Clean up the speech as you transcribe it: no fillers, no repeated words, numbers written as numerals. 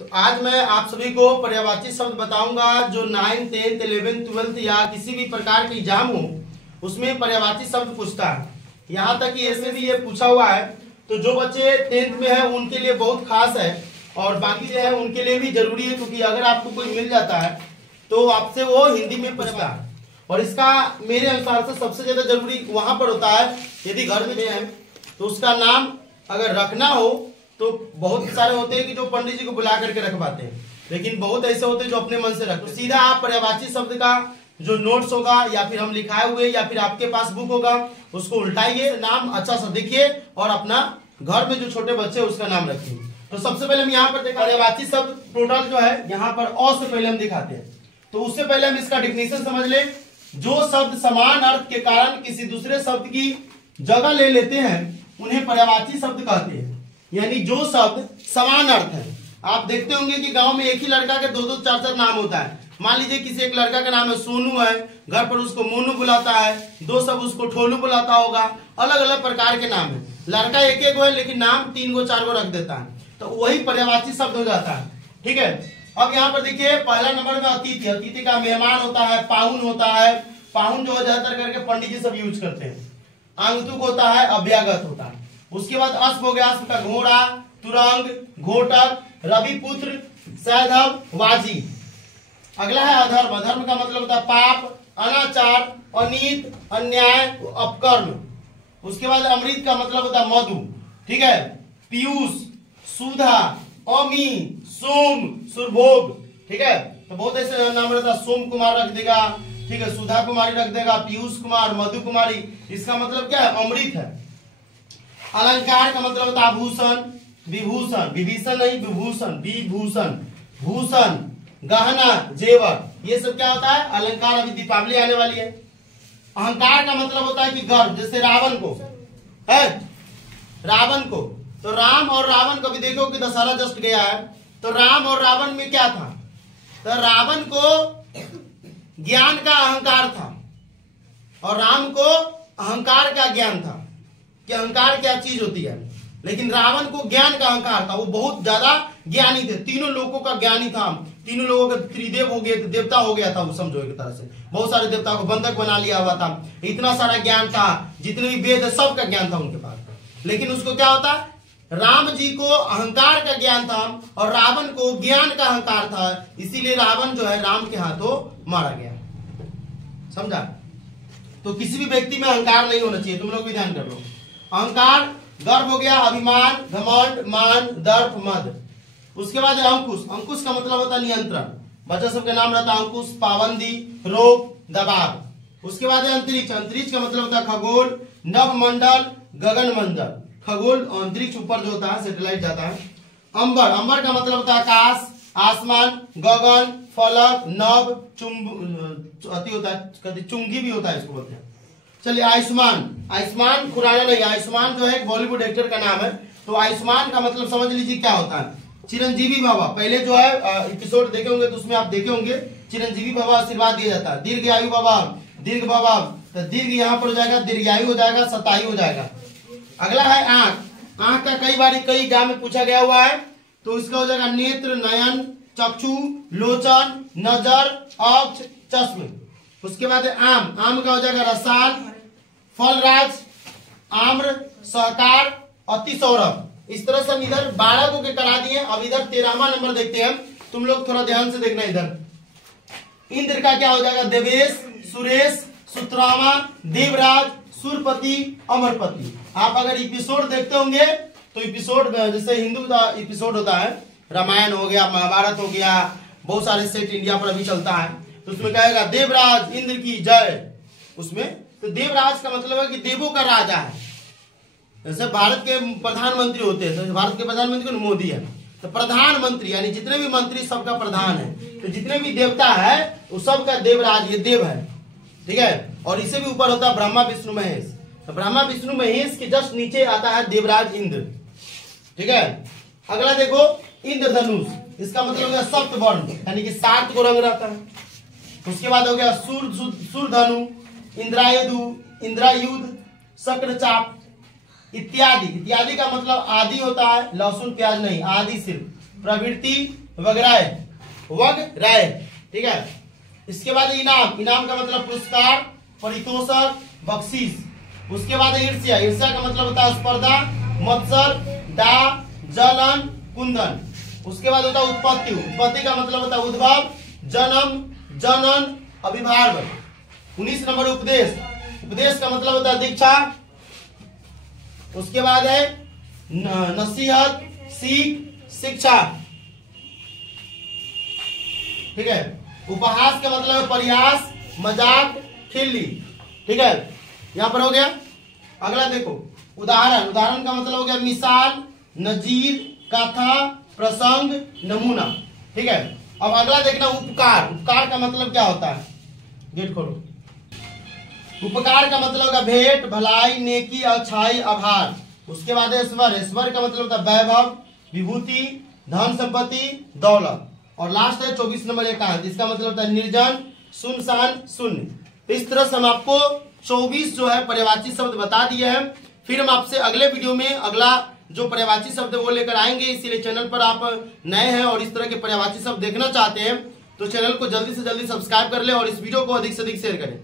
तो आज मैं आप सभी को पर्यायवाची शब्द बताऊंगा जो 9th 10th 11th 12th या किसी भी प्रकार के एग्जाम हो उसमें पर्यायवाची शब्द पूछता है। यहाँ तक कि ऐसे भी ये पूछा हुआ है, तो जो बच्चे 10th में है उनके लिए बहुत खास है और बाकी जो है उनके लिए भी जरूरी है, क्योंकि अगर आपको कोई मिल जाता है तो आपसे वो हिंदी में पूछता है। और इसका मेरे अनुसार से सबसे ज्यादा जरूरी वहां पर होता है, यदि घर में है तो उसका नाम अगर रखना हो तो बहुत सारे होते हैं कि जो पंडित जी को बुला करके रखवाते हैं, लेकिन बहुत ऐसे होते हैं जो अपने मन से रखते हैं। सीधा आप पर्यायवाची शब्द का जो नोट्स होगा या फिर हम लिखाए हुए या फिर आपके पास बुक होगा उसको उल्टाइए, नाम अच्छा सा देखिए और अपना घर में जो छोटे बच्चे उसका नाम रखिए। तो सबसे पहले हम यहाँ पर देखा पर्यायवाची शब्द टोटल जो है यहाँ पर अ से पहले हम दिखाते हैं। तो उससे पहले हम इसका डिफिनेशन समझ ले। जो शब्द समान अर्थ के कारण किसी दूसरे शब्द की जगह ले लेते हैं उन्हें पर्यायवाची शब्द कहते हैं। यानी जो शब्द समान अर्थ है, आप देखते होंगे कि गांव में एक ही लड़का के दो दो चार चार नाम होता है। मान लीजिए किसी एक लड़का का नाम है सोनू है, घर पर उसको मोनू बुलाता है, दो सब उसको ठोलू बुलाता होगा, अलग अलग प्रकार के नाम है। लड़का एक एक है लेकिन नाम 3 गो 4 गो रख देता है, तो वही पर्यायवाची शब्द हो जाता है। ठीक है, अब यहाँ पर देखिए पहला नंबर में अतिथि। अतिथि का मेहमान होता है, पाहुन होता है। पाहुन जो ज्यादातर करके पंडित जी सब यूज करते हैं। आगंतुक होता है, अभ्यागत होता है। उसके बाद अश्व हो गया, अश्व का घोड़ा, तुरंग, घोटक, रविपुत्र, सैधव, वाजी। अगला है अधर्म। अधर्म का मतलब होता है पाप, अनाचार, अनीत, अन्याय, अपकर्म। उसके बाद अमृत का मतलब होता है मधु। ठीक है, पीयूष, सुधा, अमी, सोम, सुरभोग। ठीक है, तो बहुत ऐसे नाम रहता है। सोम कुमार रख देगा, ठीक है, सुधा कुमारी रख देगा, पीयूष कुमार, मधु कुमारी। इसका मतलब क्या है? अमृत है। अलंकार का मतलब होता है आभूषण, विभूषण, विभीषण नहीं विभूषण, विभूषण, भूषण, गहना, जेवर। ये सब क्या होता है? अलंकार। अभी दीपावली आने वाली है। अहंकार का मतलब होता है कि गर्व, जैसे रावण को है, रावण को। तो राम और रावण को भी देखो कि दशहरा जस्ट गया है, तो राम और रावण में क्या था? तो रावण को ज्ञान का अहंकार था और राम को अहंकार का ज्ञान था कि अहंकार क्या चीज होती है। लेकिन रावण को ज्ञान का अहंकार था, वो बहुत ज्यादा ज्ञानी थे, तीनों लोगों का ज्ञानी था। तीनों लोगों का त्रिदेव हो गए, देवता हो गया था वो, समझो एक तरह से। बहुत सारे देवताओं को बंधक बना लिया हुआ था। इतना सारा ज्ञान था, जितने भी वेद है सबका ज्ञान था उनके पास। लेकिन उसको क्या होता, राम जी को अहंकार का ज्ञान था और रावण को ज्ञान का अहंकार था, इसीलिए रावण जो है राम के हाथों मारा गया। समझा? तो किसी भी व्यक्ति में अहंकार नहीं होना चाहिए, तुम लोग भी ध्यान कर लो। अहंकार, गर्व हो गया, अभिमान, घमंड, मान, दर्प, मद। उसके बाद अंकुश। अंकुश का मतलब होता है नियंत्रण। बच्चा सबके नाम रहता है अंकुश, पाबंदी, रोक, दबाव। उसके बाद है अंतरिक्ष। अंतरिक्ष का मतलब होता है खगोल, नवमंडल, गगन मंडल। खगोल अंतरिक्ष ऊपर जो होता है, सैटेलाइट जाता है। अंबर। अंबर का मतलब होता है आकाश, आसमान, गगन, फलक, नभ, अति होता है, चुंगी भी होता है, इसको बोलते हैं। चलिए आयुष्मान। आयुष्मान खुराना नहीं, आयुष्मान जो है एक बॉलीवुड एक्टर का नाम है। तो आयुष्मान का मतलब समझ लीजिए क्या होता है? चिरंजीवी बाबा। पहले जो है एपिसोड देखे होंगे तो उसमें आप देखे होंगे चिरंजीवी बाबा आशीर्वाद दिया जाता है। दीर्घ आयु बाबा, दीर्घ बाबा, तो दीर्घ यहाँ पर हो जाएगा, दीर्घायु हो जाएगा, शतायु हो जाएगा। अगला है आंख। आंख का कई बार कई एग्जाम में पूछा गया हुआ है, तो इसका हो जाएगा नेत्र, नयन, चक्षु, लोचन, नजर, अक्ष, चश्म। उसके बाद है आम। आम का हो जाएगा रसाल, फलराज, आम्र, सहकार, अतिसौरभ। इस तरह से हम इधर 12 को के करा दिए। अब इधर 13वां नंबर देखते हैं, तुम लोग थोड़ा ध्यान से देखना। इधर इंद्र का क्या हो जाएगा? देवेश, सुरेश, सुतरामा, देवराज, सुरपति, अमरपति। आप अगर एपिसोड देखते होंगे तो एपिसोड जैसे हिंदू का एपिसोड होता है, रामायण हो गया, महाभारत हो गया, बहुत सारे सेट इंडिया पर अभी चलता है, तो उसमें कहेगा देवराज इंद्र की जय। उसमें तो देवराज का मतलब है कि देवों का राजा है। जैसे भारत के प्रधानमंत्री होते हैं, तो भारत के प्रधानमंत्री कौन? मोदी है। तो प्रधानमंत्री यानी जितने भी मंत्री सबका प्रधान है, तो जितने भी देवता है वो सबका देवराज, ये देव है। ठीक है, और इससे भी ऊपर होता है ब्रह्मा विष्णु महेश। तो ब्रह्मा विष्णु महेश के जस्ट नीचे आता है देवराज इंद्र। ठीक है, अगला देखो इंद्रधनुष। इसका मतलब हो गया सप्त वर्ण, यानी कि 7 को रंग रहता है। उसके बाद हो गया सूर्धनु, इंद्रायुधु, इंद्रायुध, शक्रचाप इत्यादि। इत्यादि का मतलब आदि होता है, लहसुन प्याज नहीं, आदि सिर्फ। प्रवृत्ति, वगैरह, वगैरह, ठीक है। इसके बाद इनाम, इनाम का मतलब पुरस्कार, परितोषक, बख्शीश। उसके बाद ईर्ष्या, ईर्ष्या का मतलब होता है स्पर्धा, मत्सर, डा, जलन, कुंदन। उसके बाद होता है उत्पत्ति, उत्पत्ति का मतलब होता है उद्भव, जन्म, जनन, अभिभाव। 19 नंबर उपदेश, उपदेश का मतलब होता है दीक्षा। उसके बाद है नसीहत, सीख, शिक्षा, ठीक है। उपहास का मतलब है परिहास, मजाक, खिल्ली, ठीक है। यहां पर हो गया। अगला देखो उदाहरण, उदाहरण का मतलब हो गया मिसाल, नजीर, कथा, प्रसंग, नमूना, ठीक है। अब अगला देखना उपकार, उपकार का मतलब क्या होता है, गेट खोलो। उपकार का मतलब होगा भेंट, भलाई, नेकी, अच्छाई, आभार। उसके बाद ईश्वर, ईश्वर का मतलब होता है वैभव, विभूति, धन संपत्ति, दौलत। और लास्ट है 24 नंबर एकांत, इसका मतलब होता है निर्जन, सुनसान, शून्य। तो इस तरह से हम आपको 24 जो है पर्यायवाची शब्द बता दिए हैं। फिर हम आपसे अगले वीडियो में अगला जो पर्यायवाची शब्द है वो लेकर आएंगे। इसीलिए चैनल पर आप नए हैं और इस तरह के पर्यायवाची शब्द देखना चाहते हैं तो चैनल को जल्दी से जल्दी सब्सक्राइब कर ले और इस वीडियो को अधिक से अधिक शेयर करें।